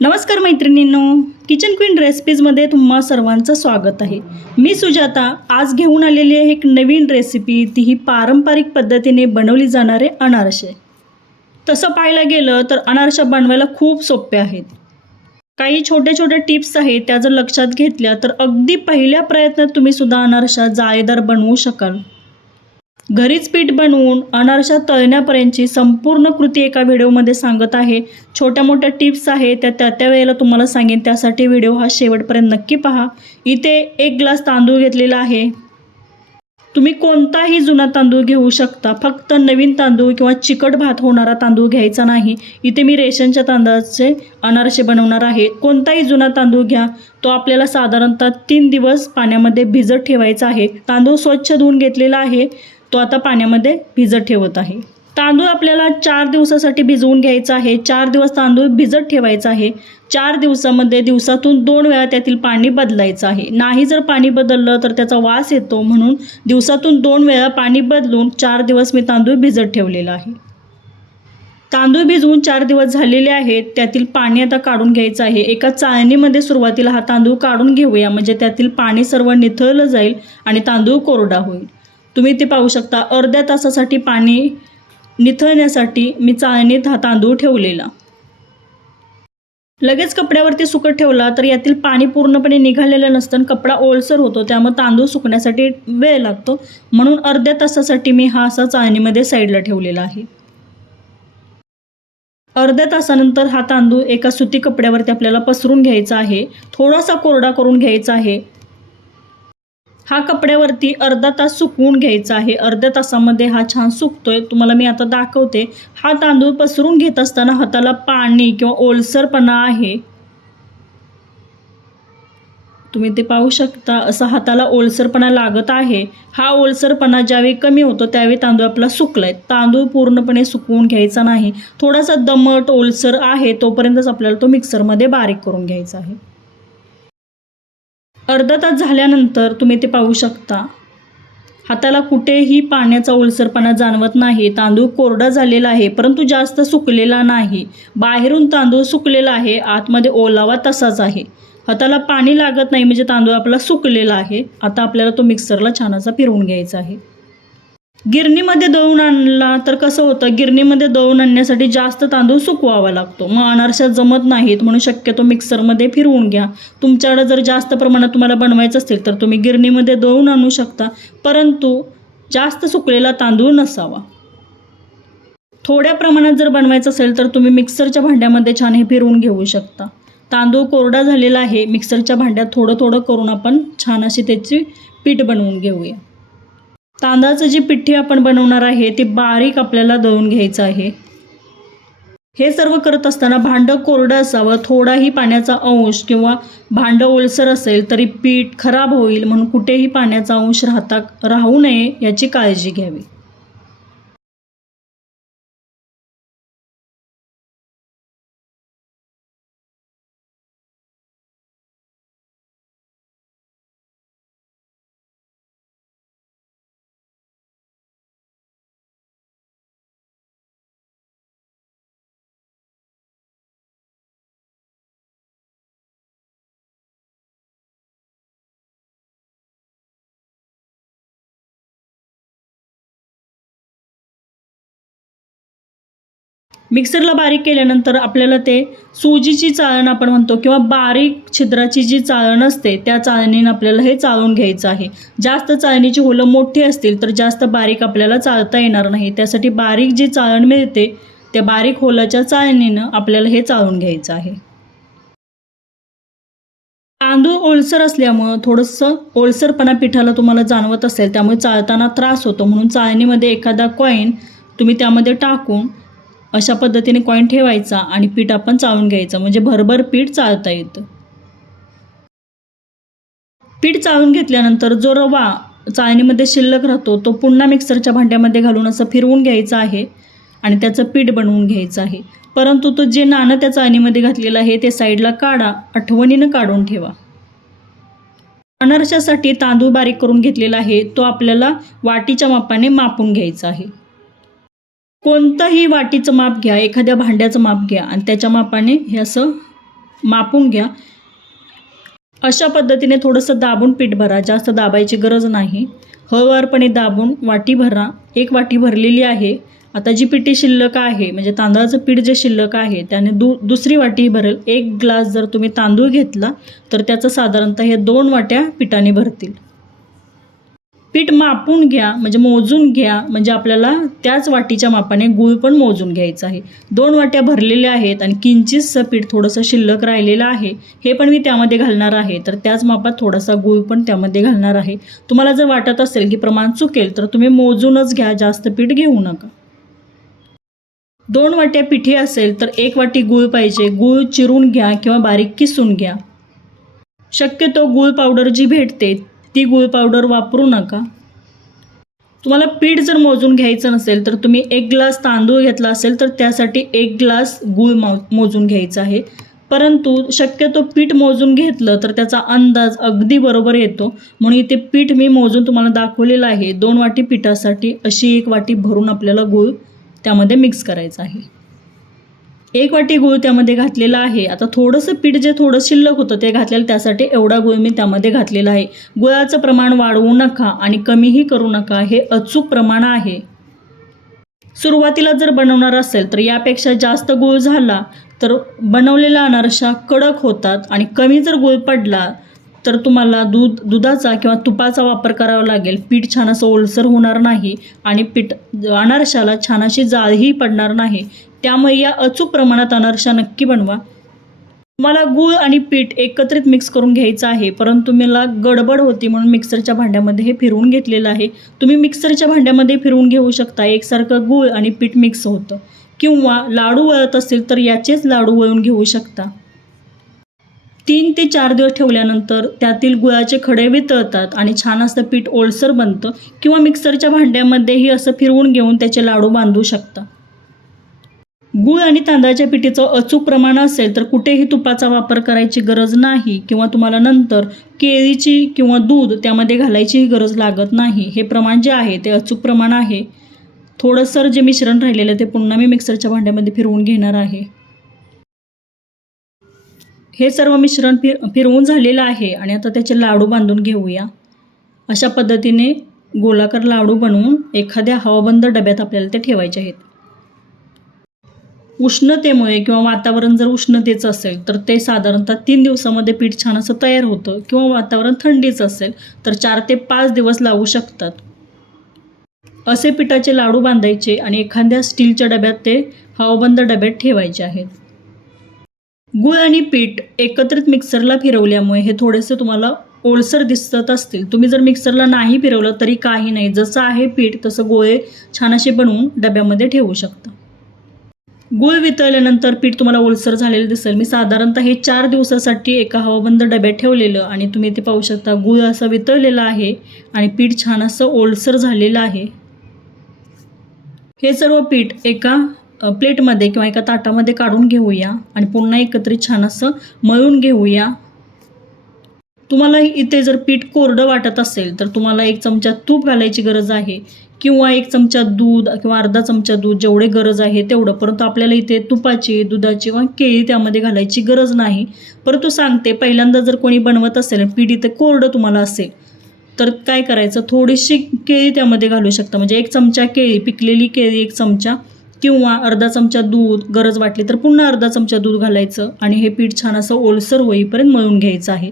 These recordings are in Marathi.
नमस्कार मैत्रिणींनो, किचन क्वीन रेसिपीजमध्ये तुम्हा सर्वांचं स्वागत आहे. मी सुजाता आज घेऊन आलेली आहे एक नवीन रेसिपी, तीही पारंपरिक पद्धतीने बनवली जाणारे अनारसे. तसं पाहायला गेलं तर अनारसे बनवायला खूप सोपे आहेत. काही छोटे छोटे टिप्स आहेत, त्या जर लक्षात घेतल्या तर अगदी पहिल्या प्रयत्नात तुम्ही सुद्धा अनारसा जाळीदार बनवू शकाल. घरीच पीठ बनवून अनारसा तळण्यापर्यंतची संपूर्ण कृती एका व्हिडिओमध्ये सांगत आहे. छोट्या मोठ्या टिप्स आहेत त्या वेळेला तुम्हाला सांगेन, त्यासाठी व्हिडिओ हा शेवटपर्यंत नक्की पहा. इथे 1 ग्लास तांदूळ घेतलेला आहे. तुम्ही कोणताही जुना तांदूळ घेऊ शकता, फक्त नवीन तांदूळ किंवा चिकट भात होणारा तांदूळ घ्यायचा नाही. इथे मी रेशनच्या तांदळाचे अनारसे बनवणार आहे. कोणताही जुना तांदूळ घ्या, तो आपल्याला साधारणतः 3 दिवस पाण्यामध्ये भिजत ठेवायचा आहे. तांदूळ स्वच्छ धुवून घेतलेला आहे, तो आता पाण्यामध्ये भिजत ठेवत आहे. तांदूळ आपल्याला 4 दिवसासाठी भिजवून घ्यायचा आहे. 4 दिवस तांदूळ भिजत ठेवायचा आहे. 4 दिवसामध्ये दिवसातून 2 वेळा त्यातील पाणी बदलायचं आहे. नाही जर पाणी बदललं तर त्याचा वास येतो, म्हणून दिवसातून 2 वेळा पाणी बदलून 4 दिवस मी तांदूळ भिजत ठेवलेला आहे. तांदूळ भिजवून 4 दिवस झालेले आहेत. त्यातील पाणी आता काढून घ्यायचं आहे. एका चाळणीमध्ये सुरुवातीला हा तांदूळ काढून घेऊया, म्हणजे त्यातील पाणी सर्व निथळलं जाईल आणि तांदूळ कोरडा होईल. तुम्ही ते पाहू शकता, अर्ध्या तासासाठी पाणी निथळण्यासाठी मी चाळणीत हा तांदूळ ठेवलेला. लगेच कपड्यावरती सुकत ठेवला तर यातील पाणी पूर्णपणे निघालेलं नसतं, कपडा ओलसर होतो, त्यामुळे तांदूळ सुकण्यासाठी वेळ लागतो. म्हणून अर्ध्या तासासाठी मी हा असा चाळणीमध्ये साईडला ठेवलेला आहे. अर्ध्या तासानंतर हा तांदूळ एका सुती कपड्यावरती आपल्याला पसरून घ्यायचा आहे. थोडासा कोरडा करून घ्यायचा आहे. हा कपड्यावरती अर्धा तास सुकवून घ्यायचा आहे. अर्ध्या तासामध्ये हा छान सुकतोय, तुम्हाला मी आता दाखवते. हा तांदूळ पसरून घेत असताना हाताला पाणी किंवा ओलसरपणा आहे, तुम्ही ते पाहू शकता. असं हाताला ओलसरपणा लागत आहे. हा ओलसरपणा ज्यावेळी कमी होतो त्यावेळी तांदूळ आपला सुकलाय. तांदूळ पूर्णपणे सुकवून घ्यायचा नाही. थोडासा दमट ओलसर आहे तोपर्यंतच आपल्याला तो मिक्सरमध्ये बारीक करून घ्यायचा आहे. अर्धा तास झाल्यानंतर तुम्ही ते पाहू शकता, हाताला कुठेही पाण्याचा ओलसरपणा जाणवत नाही. तांदूळ कोरडा झालेला आहे, परंतु जास्त सुकलेला नाही. बाहेरून तांदूळ सुकलेला आहे, आतमध्ये ओलावा तसाच आहे. हाताला पाणी लागत नाही, म्हणजे तांदूळ आपला सुकलेला आहे. आता आपल्याला तो मिक्सरला छान असा फिरवून घ्यायचा आहे. गिरणीमध्ये दळून आणला तर कसं होतं, गिरणीमध्ये दळून आणण्यासाठी जास्त तांदूळ सुकवावा लागतो, मग अनारसा जमत नाहीत. म्हणून शक्यतो मिक्सरमध्ये फिरवून घ्या. तुमच्याकडे जर जास्त प्रमाणात तुम्हाला बनवायचं असेल तर तुम्ही गिरणीमध्ये दळून आणू शकता, परंतु जास्त सुकलेला तांदूळ नसावा. थोड्या प्रमाणात जर बनवायचं असेल तर तुम्ही मिक्सरच्या भांड्यामध्ये छान हे फिरवून घेऊ शकता. तांदूळ कोरडा झालेला आहे. मिक्सरच्या भांड्यात थोडं थोडं करून आपण छान अशी त्याची पीठ बनवून घेऊया. तांदळाचं जी पिठी आपण बनवणार आहे ती बारीक आपल्याला दळून घ्यायचं आहे. हे सर्व करत असताना भांडं कोरडं असावं. थोडाही पाण्याचा अंश किंवा भांडं ओलसर असेल तरी पीठ खराब होईल, म्हणून कुठेही पाण्याचा अंश राहू नये याची काळजी घ्यावी. मिक्सरला बारीक केल्यानंतर आपल्याला ते सुजीची चाळण आपण म्हणतो किंवा बारीक छिद्राची जी चाळण असते त्या चाळणीनं आपल्याला हे चाळून घ्यायचं आहे. जास्त चाळणीची होलं मोठी असतील तर जास्त बारीक आपल्याला चाळता येणार नाही, त्यासाठी बारीक जी चाळण मिळते त्या बारीक होलाच्या चाळणीनं आपल्याला हे चाळून घ्यायचं आहे. तांदूळ ओलसर असल्यामुळं थोडंसं ओलसरपणा पिठाला तुम्हाला जाणवत असेल, त्यामुळे चाळताना त्रास होतो. म्हणून चाळणीमध्ये एखादा कॉईन तुम्ही त्यामध्ये टाकून अशा पद्धतीने कॉईन ठेवायचा आणि पीठ आपण चाळून घ्यायचं, म्हणजे भरभर पीठ चाळता येतं. पीठ चाळून घेतल्यानंतर जो रवा चाळणीमध्ये शिल्लक राहतो तो पुन्हा मिक्सरच्या भांड्यामध्ये घालून असं फिरवून घ्यायचं आहे आणि त्याचं पीठ बनवून घ्यायचं आहे. परंतु तो जे नाणं त्या चाळणीमध्ये घातलेलं आहे ते साईडला काढा, आठवणीनं काढून ठेवा. अनारशासाठी तांदूळ बारीक करून घेतलेला आहे, तो आपल्याला वाटीच्या मापाने मापून घ्यायचा आहे. कोणतंही वाटीचं माप घ्या, एखाद्या भांड्याचं माप घ्या आणि त्याच्या मापाने हे असं मापून घ्या. अशा पद्धतीने थोडंसं दाबून पीठ भरा, जास्त दाबायची गरज नाही. हळूवारपणे दाबून वाटी भरा. एक वाटी भरलेली आहे. आता जी पिठी शिल्लक आहे म्हणजे तांदळाचं पीठ जे शिल्लक आहे त्याने दुसरी वाटी भरेल. 1 ग्लास जर तुम्ही तांदूळ घेतला तर त्याचं साधारणतः हे 2 वाट्या पिठाने भरतील. पीठ मापून घ्या म्हणजे मोजून घ्या, म्हणजे आपल्याला त्याच वाटीच्या मापाने गूळ पण मोजून घ्यायचं आहे. 2 वाट्या भरलेल्या आहेत आणि किंचितसं पीठ थोडंसं शिल्लक राहिलेलं आहे, हे पण मी त्यामध्ये घालणार आहे. तर त्याच मापात थोडासा गूळ पण त्यामध्ये घालणार आहे. तुम्हाला जर वाटत असेल की प्रमाण चुकेल तर तुम्ही मोजूनच घ्या, जास्त पीठ घेऊ नका. 2 वाट्या पिठी असेल तर 1 वाटी गूळ पाहिजे. गूळ चिरून घ्या किंवा बारीक किसून घ्या. शक्यतो गूळ पावडर जी भेटते ती गूळ पावडर वापरू नका. तुम्हाला पीठ जर मोजून घ्यायचं नसेल तर तुम्ही 1 ग्लास तांदूळ घेतला असेल तर त्यासाठी 1 ग्लास गूळ मोजून घ्यायचा आहे. परंतु शक्यतो पीठ मोजून घेतलं तर त्याचा अंदाज अगदी बरोबर येतो, म्हणून इथे पीठ मी मोजून तुम्हाला दाखवलेलं आहे. 2 वाटी पिठासाठी अशी 1 वाटी भरून आपल्याला गूळ त्यामध्ये मिक्स करायचा आहे. 1 वाटी गूळ त्यामध्ये घातलेला आहे. आता थोडंसं पीठ जे थोडं शिल्लक होतं ते घातलेलं, त्यासाठी एवढा गूळ मी त्यामध्ये घातलेला आहे. गुळाचं प्रमाण वाढवू नका आणि कमीही करू नका, हे अचूक प्रमाण आहे. सुरुवातीला जर बनवणार असेल तर यापेक्षा जास्त गूळ झाला तर बनवलेला अनारसा कडक होतात आणि कमी जर गूळ पडला तर तुम्हाला दुधाचा किंवा तुपाचा वापर करावा लागेल. पीठ छान असं ओलसर होणार नाही आणि अनारशाला छान अशी जाळही पडणार नाही. त्यामुळे या अचूक प्रमाणात अनारसा नक्की बनवा. मला गूळ आणि पीठ एकत्रित मिक्स करून घ्यायचं आहे, परंतु मला गडबड होती म्हणून मिक्सरच्या भांड्यामध्ये हे फिरवून घेतलेलं आहे. तुम्ही मिक्सरच्या भांड्यामध्ये फिरवून घेऊ शकता, एकसारखं गूळ आणि पीठ मिक्स होतं. किंवा लाडू वळत असेल तर याचेच लाडू वळून घेऊ शकता. 3 ते 4 दिवस ठेवल्यानंतर त्यातील गुळाचे खडे वितळतात आणि छान असं पीठ ओलसर बनतं. किंवा मिक्सरच्या भांड्यामध्येही असं फिरवून घेऊन त्याचे लाडू बांधू शकता. गूळ आणि तांदळाच्या पिठीचं अचूक प्रमाण असेल तर कुठेही तुपाचा वापर करायची गरज नाही किंवा तुम्हाला नंतर केळीची किंवा दूध त्यामध्ये घालायचीही गरज लागत नाही. हे प्रमाण जे आहे ते अचूक प्रमाण आहे. थोडंसं जे मिश्रण राहिलेलं ते पुन्हा मी मिक्सरच्या भांड्यामध्ये फिरवून घेणार आहे. हे सर्व मिश्रण फिरवून झालेलं आहे आणि आता त्याचे लाडू बांधून घेऊया. अशा पद्धतीने गोलाकार लाडू बनवून एखाद्या हवाबंद डब्यात आपल्याला ते ठेवायचे आहेत. उष्णतेमुळे किंवा वातावरण जर उष्णतेचं असेल तर ते साधारणतः 3 दिवसामध्ये पीठ छान असं तयार होतं. किंवा वातावरण थंडीचं असेल तर 4 ते 5 दिवस लागू शकतात. असे पिठाचे लाडू बांधायचे आणि एखाद्या स्टीलच्या डब्यात ते हवाबंद डब्यात ठेवायचे आहेत. गूळ आणि पीठ एकत्रित मिक्सरला फिरवल्यामुळे हे थोडेसे तुम्हाला ओलसर दिसत असतील. तुम्ही जर मिक्सरला नाही फिरवलं तरी काही नाही, जसं आहे पीठ तसं गोळे छान असे बनवून डब्यामध्ये ठेवू शकता. गूळ वितळल्यानंतर पीठ तुम्हाला ओलसर झालेलं दिसेल. मी साधारणतः हे 4 दिवसासाठी एका हवाबंद डब्यात ठेवलेलं आणि तुम्ही ते पाहू शकता. गूळ असं वितळलेलं आहे आणि पीठ छान असं ओलसर झालेलं आहे. हे सर्व पीठ एका प्लेटमध्ये किंवा एका ताटामध्ये काढून घेऊया आणि पुन्हा एकत्रित छान असं मळून घेऊया. तुम्हाला इथे जर पीठ कोरडं वाटत असेल तर तुम्हाला 1 चमचा तूप घालायची गरज आहे किंवा 1 चमचा दूध किंवा अर्धा चमचा दूध, जेवढे गरज आहे तेवढं. परंतु आपल्याला इथे तुपाची, दुधाची किंवा केळी त्यामध्ये घालायची गरज नाही. परंतु सांगते, पहिल्यांदा जर कोणी बनवत असेल पीठ इथे कोरडं तुम्हाला असेल तर काय करायचं, थोडीशी केळी त्यामध्ये घालू शकता. म्हणजे 1 चमचा केळी, पिकलेली केळी 1 चमचा किंवा अर्धा चमचा दूध, गरज वाटली तर पुन्हा अर्धा चमचा दूध घालायचं आणि हे पीठ छान असं ओलसर होईपर्यंत मळून घ्यायचं आहे.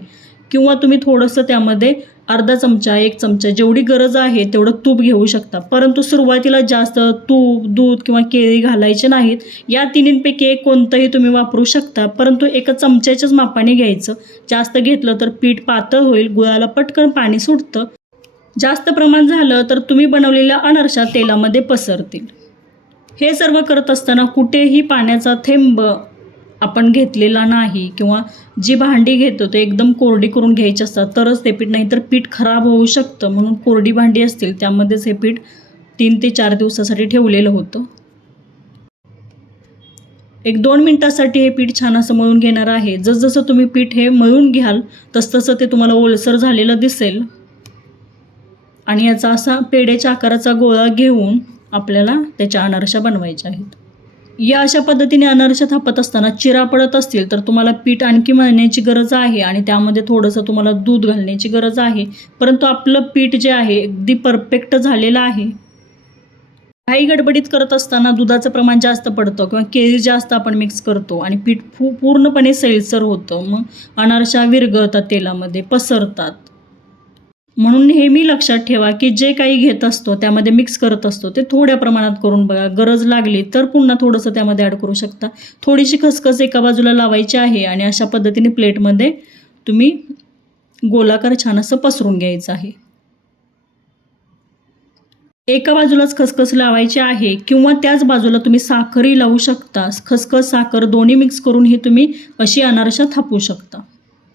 किंवा तुम्ही थोडंसं त्यामध्ये अर्धा चमचा, 1 चमचा जेवढी गरज आहे तेवढं तूप घेऊ शकता. परंतु सुरुवातीला जास्त तूप, दूध किंवा केळी घालायचे नाहीत. या तिन्हींपैकी एक कोणतंही तुम्ही वापरू शकता, परंतु 1 चमच्याच्याच मापाने घ्यायचं. जास्त घेतलं तर पीठ पातळ होईल, गुळाला पटकन पाणी सुटतं. जास्त प्रमाण झालं तर तुम्ही बनवलेल्या अनारसा तेलामध्ये पसरतील. हे सर्व करत असताना कुठेही पाण्याचा थेंब आपण घेतलेला नाही किंवा जी भांडी घेतो ते एकदम कोरडी करून घ्यायची असतात तरच ते पीठ, नाहीतर पीठ खराब होऊ शकतं. म्हणून कोरडी भांडी असतील त्यामध्येच हे पीठ 3 ते 4 दिवसासाठी ठेवलेलं होतं. 1-2 मिनिटासाठी हे पीठ छान असं मळून घेणार आहे. जसजसं तुम्ही पीठ हे मळून घ्याल तसतसं ते तुम्हाला ओलसर झालेलं दिसेल आणि याचा असा पेढ्याच्या आकाराचा गोळा घेऊन आपल्याला त्याच्या अनारसा बनवायच्या आहेत. या अशा पद्धतीने अनारसे थापत असताना चिरा पडत असतील तर तुम्हाला पीठ आणखी मळण्याची गरज आहे आणि त्यामध्ये थोडंसं तुम्हाला दूध घालण्याची गरज आहे. परंतु आपलं पीठ जे आहे अगदी परफेक्ट झालेलं आहे. काही गडबडीत करत असताना दुधाचं प्रमाण जास्त पडतं किंवा केळी जास्त आपण मिक्स करतो आणि पीठ पूर्णपणे सैलसर होतं. मग अनारशा विरघळतात, तेलामध्ये पसरतात. म्हणून नेहमी लक्षात ठेवा की जे काही घेत असतो त्यामध्ये मिक्स करत असतो ते थोड्या प्रमाणात करून बघा. गरज लागली तर पुन्हा थोडंसं त्यामध्ये ॲड करू शकता. थोडीशी खसखस एका बाजूला लावायची आहे आणि अशा पद्धतीने प्लेटमध्ये तुम्ही गोलाकार छान असं पसरून घ्यायचं आहे. एका बाजूलाच खसखस लावायची आहे किंवा त्याच बाजूला तुम्ही साखरही लावू शकता. खसखस साखर दोन्ही मिक्स करूनही तुम्ही अशी अनारशा थापू शकता.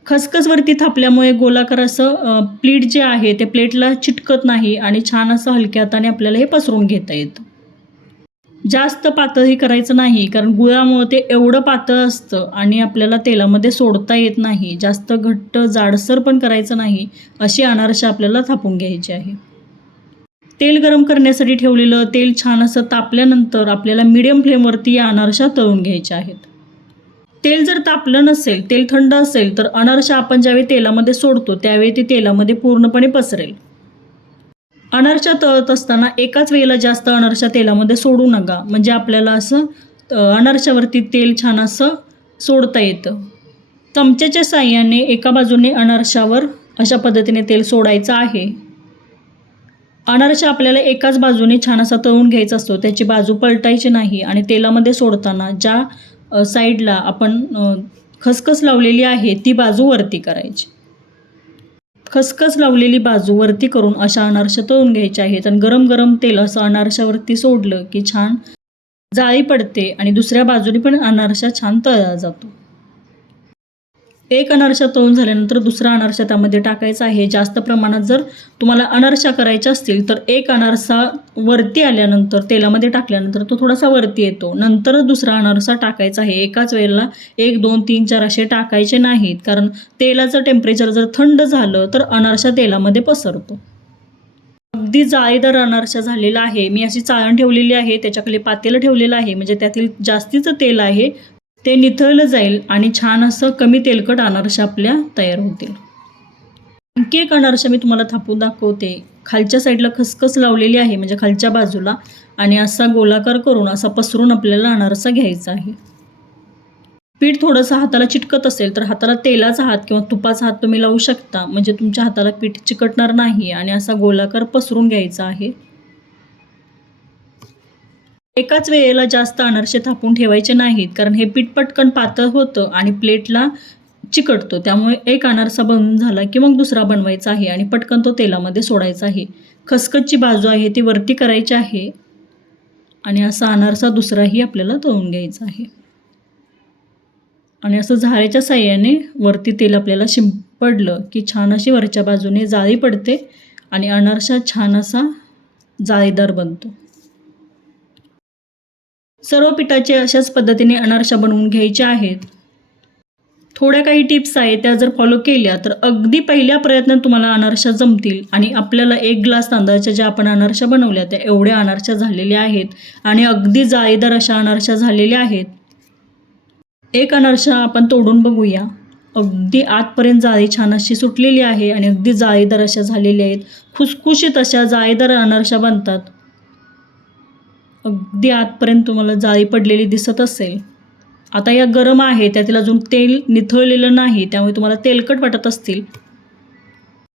खसखसवरती थापल्यामुळे गोलाकार असं प्लेट जे आहे ते प्लेटला चिटकत नाही आणि छान असं हलक्या हाताने आपल्याला हे पसरून घेता येतं. जास्त पातळही करायचं नाही कारण गुळामुळे ते एवढं पातळ असतं आणि आपल्याला तेलामध्ये सोडता येत नाही. जास्त घट्ट जाडसर पण करायचं नाही. अशी अनारशा आपल्याला थापून घ्यायची आहे. तेल गरम करण्यासाठी ठेवलेलं तेल छान असं तापल्यानंतर आपल्याला मीडियम फ्लेमवरती या अनारशा तळून घ्यायच्या आहेत. तेल जर तापलं नसेल, तेल थंड असेल तर अनारशा आपण ज्यावेळी तेलामध्ये सोडतो त्यावेळी ती तेलामध्ये पूर्णपणे पसरेल. अनारशा तळत असताना एकाच वेळेला जास्त अनारशा तेलामध्ये सोडू नका, म्हणजे आपल्याला असं अनारशावरती तेल छान असं सोडता येतं. चमच्याच्या साहाय्याने एका बाजूने अनारशावर अशा पद्धतीने तेल सोडायचं आहे. अनारशा आपल्याला एकाच बाजूने छान असा तळून घ्यायचा असतो, त्याची बाजू पलटायची नाही आणि तेलामध्ये सोडताना ज्या साईडला आपण खसखस लावलेली आहे ती बाजू वरती करायची. खसखस लावलेली बाजू वरती करून अशा अनारशा तळून घ्यायच्या आहेत आणि गरम गरम तेल असं अनारशावरती सोडलं की छान जाळी पडते आणि दुसऱ्या बाजूने पण अनारशा छान तळला जातो. एक अनारशा तळून झाल्यानंतर दुसरा अनारशा त्यामध्ये टाकायचा आहे. जास्त प्रमाणात जर तुम्हाला अनारशा करायच्या असतील तर एक अनारसा वरती आल्यानंतर तेलामध्ये टाकल्यानंतर तो थोडासा वरती येतो, नंतरच दुसरा अनारसा टाकायचा आहे. एकाच वेळेला 1 2 3 4 असे टाकायचे नाहीत, कारण तेलाचं टेम्परेचर जर थंड झालं तर अनारशा तेलामध्ये पसरतो. अगदी जाळीदार अनारशा झालेला आहे. मी अशी चाळण ठेवलेली आहे, त्याच्याखाली पातेलं ठेवलेलं आहे, म्हणजे त्यातील जास्तीचं तेल आहे ते निथळलं जाईल आणि छान असं कमी तेलकट अनारशा आपल्या तयार होतील. आणखी एक अनारशा मी तुम्हाला थापून दाखवते. खालच्या साईडला खसखस लावलेली आहे, म्हणजे खालच्या बाजूला, आणि असा गोलाकार करून असा पसरून आपल्याला अनारसा घ्यायचा आहे. पीठ थोडंसं हाताला चिटकत असेल तर हाताला तेलाचा हात किंवा तुपाचा हात तुम्ही लावू शकता, म्हणजे तुमच्या हाताला पीठ चिकटणार नाही. आणि असा गोलाकार पसरून घ्यायचा आहे. एकाच वेळेला जास्त अनारसे थापून ठेवायचे नाहीत, कारण हे पीठ पटकन पातळ होतं आणि प्लेटला चिकटतो. त्यामुळे एक अनारसा बनवून झाला की मग दुसरा बनवायचा आहे आणि पटकन तो तेलामध्ये सोडायचा आहे. खसखसची बाजू आहे ती वरती करायची आहे आणि असा अनारसा दुसराही आपल्याला तळून घ्यायचा आहे. आणि असं झाऱ्याच्या साहाय्याने वरती तेल आपल्याला शिंपडलं की छान अशी वरच्या बाजूने जाळी पडते आणि अनारसा छान असा जाळीदार बनतो. सर्व पिठाचे अशाच पद्धतीने अनारशा बनवून घ्यायचे आहेत. थोड्या काही टिप्स आहेत, त्या जर फॉलो केल्या तर अगदी पहिल्या प्रयत्नात तुम्हाला अनारशा जमतील. आणि आपल्याला 1 ग्लास तांदळाच्या ज्या आपण अनारशा बनवल्या त्या एवढ्या अनारशा झालेल्या आहेत आणि अगदी जाळीदार अशा अनारशा झालेल्या आहेत. एक अनारशा आपण तोडून बघूया. अगदी आतपर्यंत जाळी छान अशी सुटलेली आहे आणि अगदी जाळीदार अशा झालेल्या आहेत. खुसखुशीत अशा जाळीदार अनारशा बनतात. अगदी आतपर्यंत तुम्हाला जाळी पडलेली दिसत असेल. आता या गरम आहे, त्यातील अजून तेल निथळलेलं नाही, त्यामुळे तुम्हाला तेलकट वाटत असतील.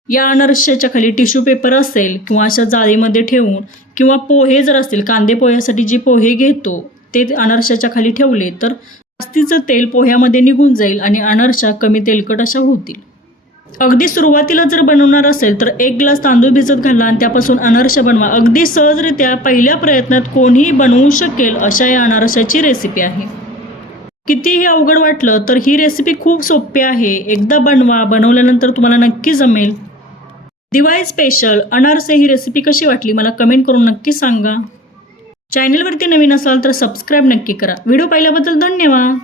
या अनारशाच्या खाली टिश्यू पेपर असेल किंवा अशा जाळीमध्ये ठेवून, किंवा पोहे जर असतील, कांदे पोह्यासाठी जे पोहे घेतो ते अनारशाच्या खाली ठेवले तर जास्तीचं तेल पोह्यामध्ये निघून जाईल आणि अनारशा कमी तेलकट अशा होतील. अगदी सुरुवातीला जर बनवणार असेल तर 1 ग्लास तांदूळ भिजत घाला आणि त्यापासून अनारशा बनवा. अगदी सहजरित्या पहिल्या प्रयत्नात कोणीही बनवू शकेल अशा या अनारशाची रेसिपी आहे. कितीही अवघड वाटलं तर ही रेसिपी खूप सोपी आहे. एकदा बनवा, बनवल्यानंतर तुम्हाला नक्की जमेल. दिवाळी स्पेशल अनारसे ही रेसिपी कशी वाटली मला कमेंट करून नक्की सांगा. चॅनलवरती नवीन असाल तर सबस्क्राईब नक्की करा. व्हिडिओ पाहिल्याबद्दल धन्यवाद.